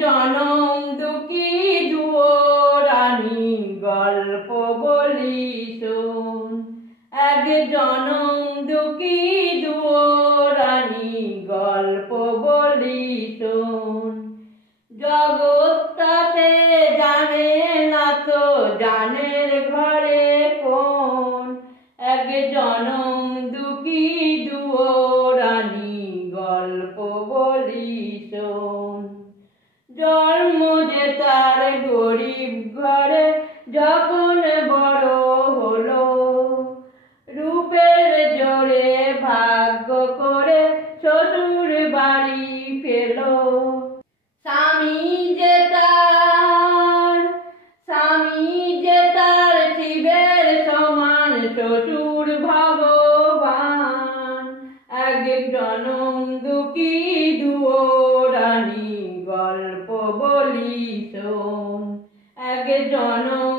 জনম দুঃখী দুয়োরানী গল্প বলি শোন। এক জনম দুঃখী দুয়োরানী গল্প বলি শোন। জগৎটাতে জানে না তো জানের ঘরে কোন। এক জনম দুঃখী দুয়োরানী গল্প বলি শোন। জন্ম যে তার গরিব ঘরে যখন বড় হলো, রূপের জোরে ভাগ্য করে শ্বশুর বাড়ি পেলো। স্বামী যে তার শিবের সমান, শ্বশুর ভগবান। এক জনম দুঃখী দুয়োরানী গল্প বলি শোন। এক জনম